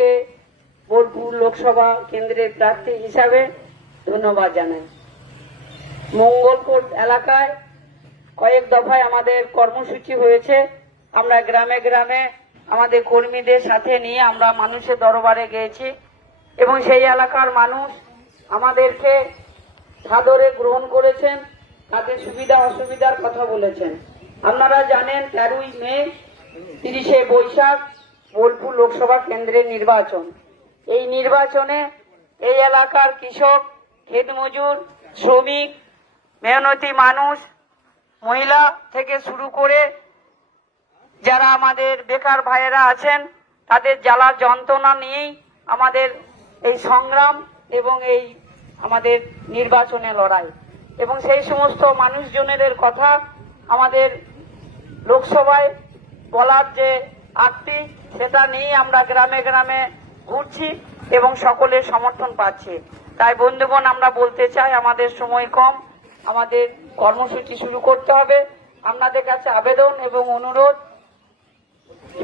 সকলকে বোলপুর লোকসভা কেন্দ্রের প্রার্থী হিসাবে ধন্যবাদ জানাই। মঙ্গলকোট এলাকায় কয়েক দফায় আমাদের কর্মসূচি হয়েছে। আমরা গ্রামে গ্রামে আমাদের কর্মীদের সাথে নিয়ে আমরা মানুষের দরবারে গিয়েছি এবং সেই এলাকার মানুষ আমাদেরকে সাদরে গ্রহণ করেছেন, তাদের সুবিধা অসুবিধার কথা বলেছেন। আপনারা জানেন তেরোই মে, তিরিশে বৈশাখ বোলপুর লোকসভা কেন্দ্রের নির্বাচন। এই নির্বাচনে এই এলাকার কৃষক ক্ষেত মজুর, শ্রমিক, মেহনতি মানুষ, মহিলা থেকে শুরু করে যারা আমাদের বেকার ভাইয়েরা আছেন, তাদের জ্বালা যন্ত্রণা নিয়েই আমাদের এই সংগ্রাম এবং এই আমাদের নির্বাচনে লড়াই। এবং সেই সমস্ত মানুষজনের কথা আমাদের লোকসভায় বলার যে আটটি সেটা নিয়ে আমরা গ্রামে গ্রামে ঘুরছি এবং সকলের সমর্থন পাচ্ছি। তাই বন্ধুগণ, আমরা বলতে চাই আমাদের সময় কম, আমাদের কর্মসূচি শুরু করতে হবে। আপনাদের কাছে আবেদন এবং অনুরোধ,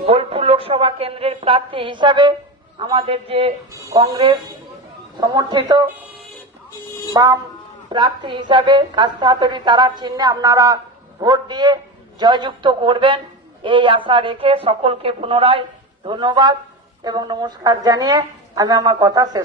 বোলপুর লোকসভা কেন্দ্রের প্রার্থী হিসাবে আমাদের যে কংগ্রেস সমর্থিত বাম প্রার্থী হিসাবে কাস্তাহাতরি তারা চিহ্নে আপনারা ভোট দিয়ে জয়যুক্ত করবেন। এই আশা রেখে সকলকে পুনরায় ধন্যবাদ এবং নমস্কার জানিয়ে আমি আমার কথা শেষ